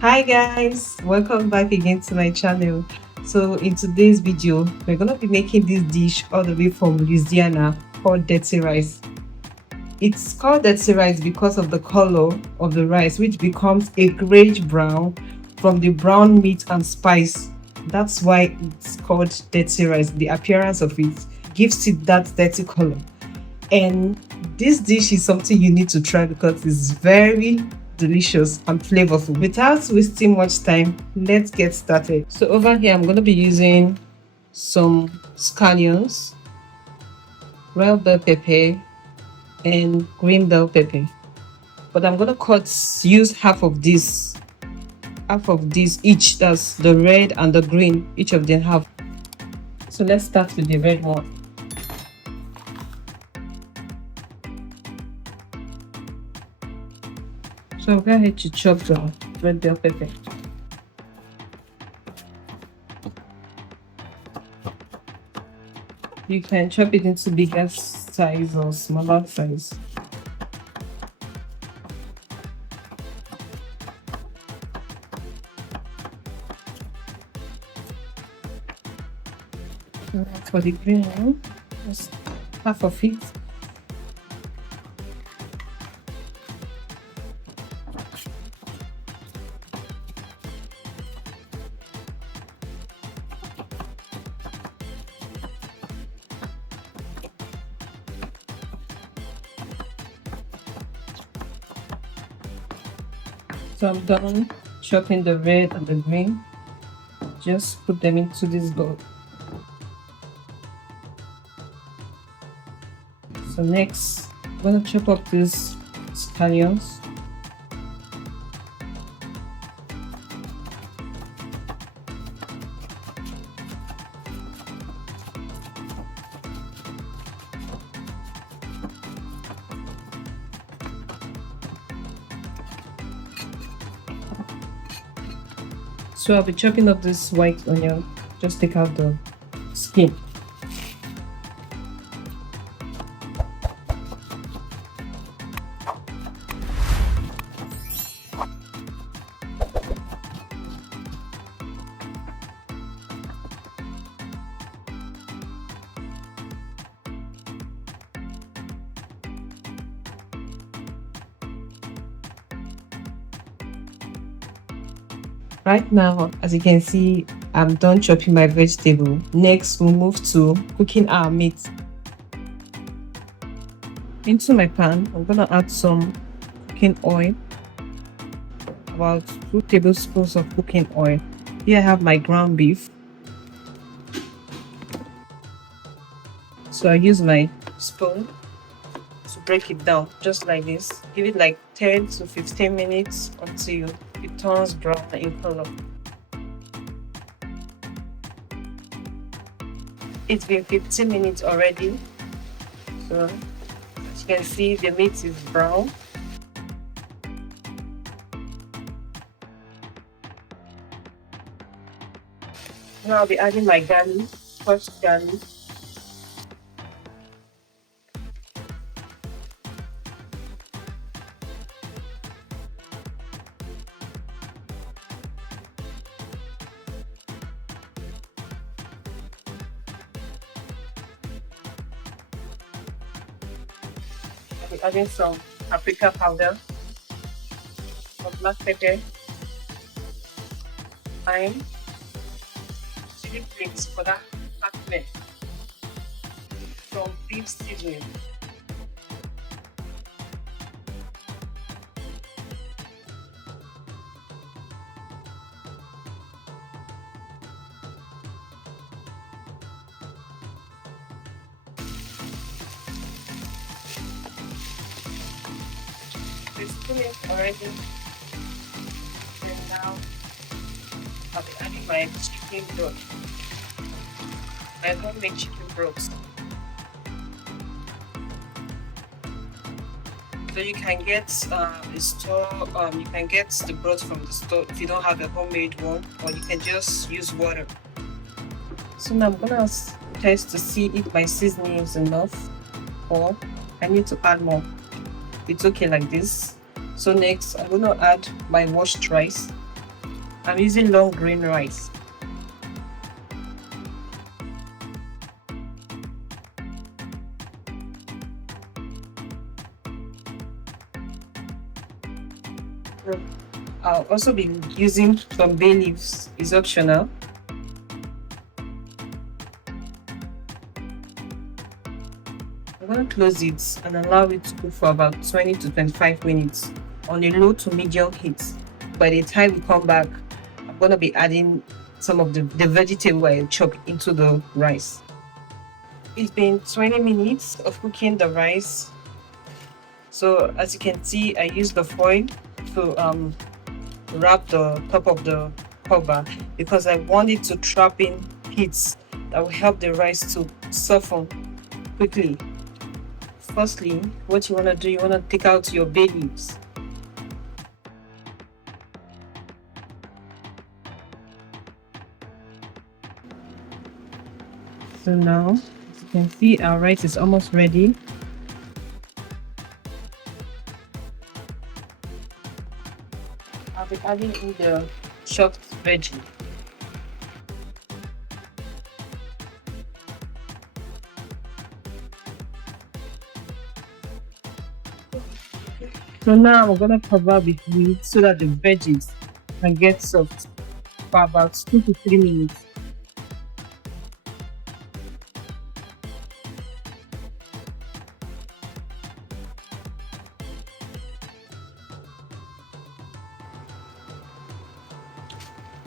Hi guys, welcome back again to my channel. So in today's video, we're gonna be making this dish all the way from Louisiana called dirty rice. It's called dirty rice because of the color of the rice, which becomes a grayish brown from the brown meat and spice. That's why it's called dirty rice. The appearance of it gives it that dirty color. And this dish is something you need to try because it's very delicious and flavorful. Without wasting much time, let's get started. So over here, I'm going to be using some scallions, red bell pepper, and green bell pepper. But I'm going to use half of this each. That's the red and the green, each of them have. So let's start with the red one. So I'm going to chop the red bell pepper. You can chop it into bigger size or smaller size. For the green one, just half of it. So I'm done chopping the red and the green. Just put them into this bowl. So next, I'm gonna chop up these scallions. So I'll be chopping up this white onion. Just take out the skin. Right now, as you can see, I'm done chopping my vegetable. Next, we'll move to cooking our meat. Into my pan, I'm gonna add some cooking oil, about 2 tablespoons of cooking oil. Here I have my ground beef. So I use my spoon to break it down, just like this. Give it like 10 to 15 minutes until it turns brown in color. It's been 15 minutes already. So as you can see, the meat is brown. Now I'll be adding my garlic, crushed garlic. I'll be adding some paprika powder, some black pepper, thyme, chili flakes for that flavor, some beef seasoning. It's finished already. And now I'll be adding my chicken broth. My homemade chicken broth. So you can get you can get the broth from the store if you don't have a homemade one, or you can just use water. So now I'm gonna test to see if my seasoning is enough or I need to add more. It's okay like this. So next I'm gonna add my washed rice. I'm using long grain rice. So I'll also be using some bay leaves. It's optional. I'm going to close it and allow it to cook for about 20 to 25 minutes on a low to medium heat. By the time we come back, I'm going to be adding some of the vegetable I chop into the rice. It's been 20 minutes of cooking the rice. So as you can see, I used the foil to wrap the top of the cover because I want it to trap in heat that will help the rice to soften quickly. Firstly, what you want to do, you want to take out your bay leaves. So now, as you can see, our rice is almost ready. I'll be adding in the chopped veggie. So now I'm gonna cover with lid so that the veggies can get soft for about 2 to 3 minutes.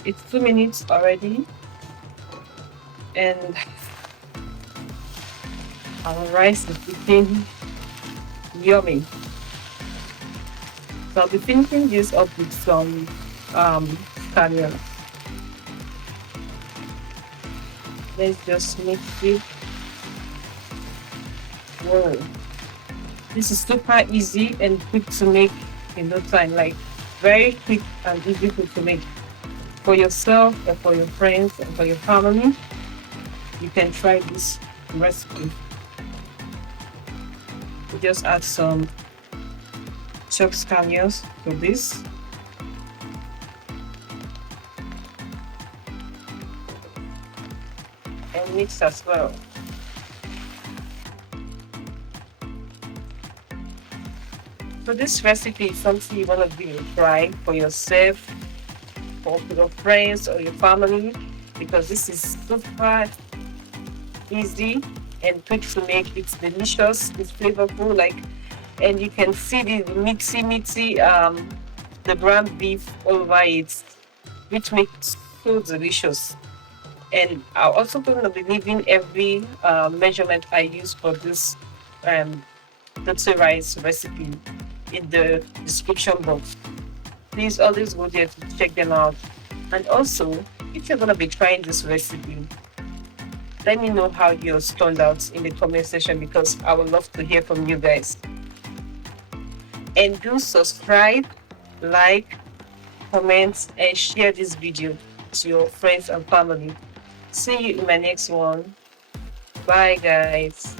It's 2 minutes already, and our rice is looking yummy. So I'll be finishing this up with some scallions. Let's just mix it. Whoa. This is super easy and quick to make in no time. Like very quick and easy food to make. For yourself and for your friends and for your family, you can try this recipe. We just add some chopped scallions to this. And mix as well. So this recipe is something you want to do and try for yourself, or for your friends or your family, because this is super easy and quick to make. It's delicious, it's flavorful, like, and you can see the meaty the ground beef over it, which makes so delicious. And I'm also going to be leaving every measurement I use for this dirty rice recipe in the description box. Please always go there to check them out. And also, if you're going to be trying this recipe, let me know how yours turned out in the comment section, because I would love to hear from you guys. And do subscribe, like, comment, and share this video to your friends and family. See you in my next one. Bye, guys.